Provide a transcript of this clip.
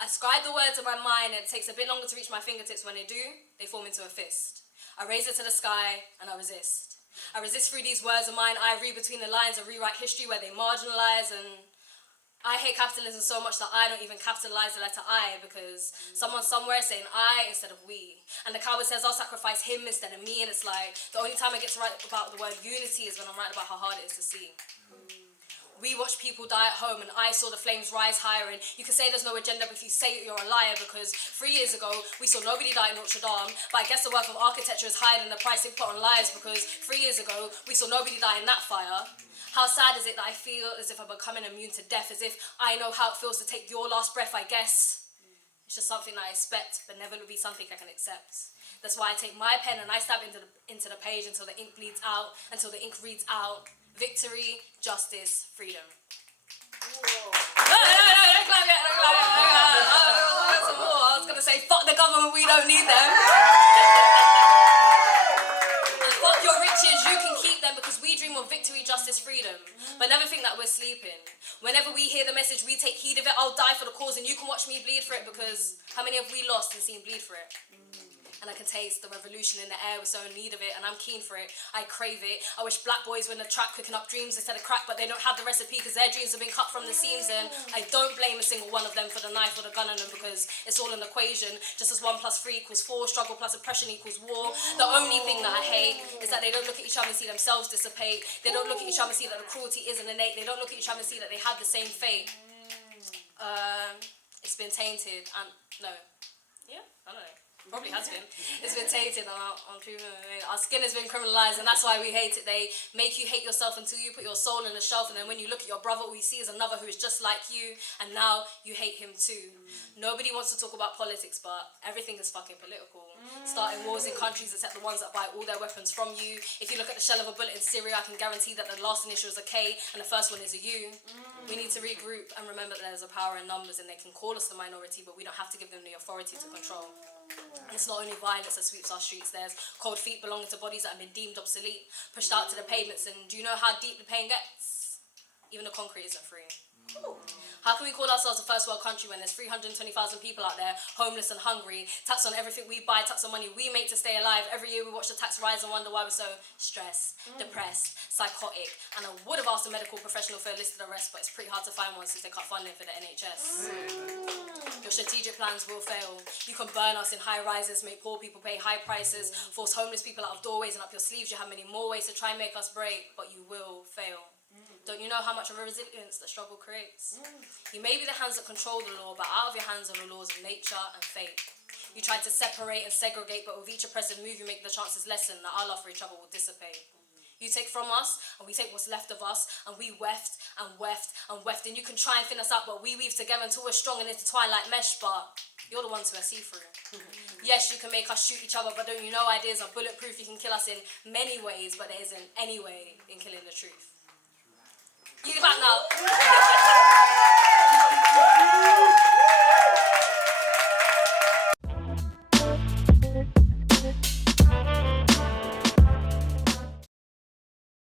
I scribe the words in my mind, and it takes a bit longer to reach my fingertips. When they do, they form into a fist. I raise it to the sky, and I resist. I resist through these words of mine. I read between the lines and rewrite history where they marginalize. And I hate capitalism so much that I don't even capitalize the letter I, because someone somewhere is saying I instead of we. And the coward says I'll sacrifice him instead of me. And it's like, the only time I get to write about the word unity is when I'm writing about how hard it is to see. We watch people die at home, and I saw the flames rise higher. And you can say there's no agenda, but if you say it, you're a liar. Because 3 years ago, we saw nobody die in Notre Dame. But I guess the worth of architecture is higher than the price they put on lives. Because 3 years ago, we saw nobody die in that fire. How sad is it that I feel as if I'm becoming immune to death? As if I know how it feels to take your last breath, I guess. It's just something that I expect, but never will be something I can accept. That's why I take my pen and I stab into the page until the ink bleeds out, until the ink reads out. Victory, justice, freedom. I was going to say, fuck the government, we don't need them. And fuck your riches, you can keep them, because we dream of victory, justice, freedom. But never think that we're sleeping. Whenever we hear the message, we take heed of it. I'll die for the cause and you can watch me bleed for it, because how many have we lost and seen bleed for it? And I can taste the revolution in the air, we're so in need of it, and I'm keen for it, I crave it. I wish black boys were in the trap cooking up dreams instead of crack, but they don't have the recipe because their dreams have been cut from the seams. And I don't blame a single one of them for the knife or the gun on them, because it's all an equation. Just as 1 + 3 = 4, struggle plus oppression equals war. The only thing that I hate is that they don't look at each other and see themselves dissipate. They don't look at each other and see that the cruelty isn't innate. They don't look at each other and see that they have the same fate. It's been tainted, and no, yeah, I don't know. Probably has been. It's been tainted on proven. Our skin has been criminalized, and that's why we hate it. They make you hate yourself until you put your soul in the shelf, and then when you look at your brother, all you see is another who is just like you, and now you hate him too. Nobody wants to talk about politics, but everything is fucking political. Starting wars in countries except the ones that buy all their weapons from you. If you look at the shell of a bullet in Syria, I can guarantee that the last initial is a K, and the first one is a U. We need to regroup and remember that there's a power in numbers, and they can call us the minority, but we don't have to give them the authority to control. And it's not only violence that sweeps our streets. There's cold feet belonging to bodies that have been deemed obsolete, pushed out to the pavements. And do you know how deep the pain gets? Even the concrete isn't free. How can we call ourselves a first world country when there's 320,000 people out there homeless and hungry, tax on everything we buy, tax on money we make to stay alive? Every year we watch the tax rise and wonder why we're so stressed, depressed, psychotic. And I would have asked a medical professional for a list of the rest, but it's pretty hard to find one since they cut funding for the NHS. Your strategic plans will fail. You can burn us in high rises, make poor people pay high prices, force homeless people out of doorways and up your sleeves. You have many more ways to try and make us break, but you will fail. Don't you know how much of a resilience the struggle creates? You may be the hands that control the law, but out of your hands are the laws of nature and fate. You try to separate and segregate, but with each oppressive move you make the chances lessen that our love for each other will dissipate. You take from us, and we take what's left of us, and we weft and weft and weft, and you can try and thin us out, but we weave together until we're strong and it's a Twilight Mesh, but you're the ones who are see-through. Yes, you can make us shoot each other, but don't you know ideas are bulletproof? You can kill us in many ways, but there isn't any way in killing the truth. You get back now.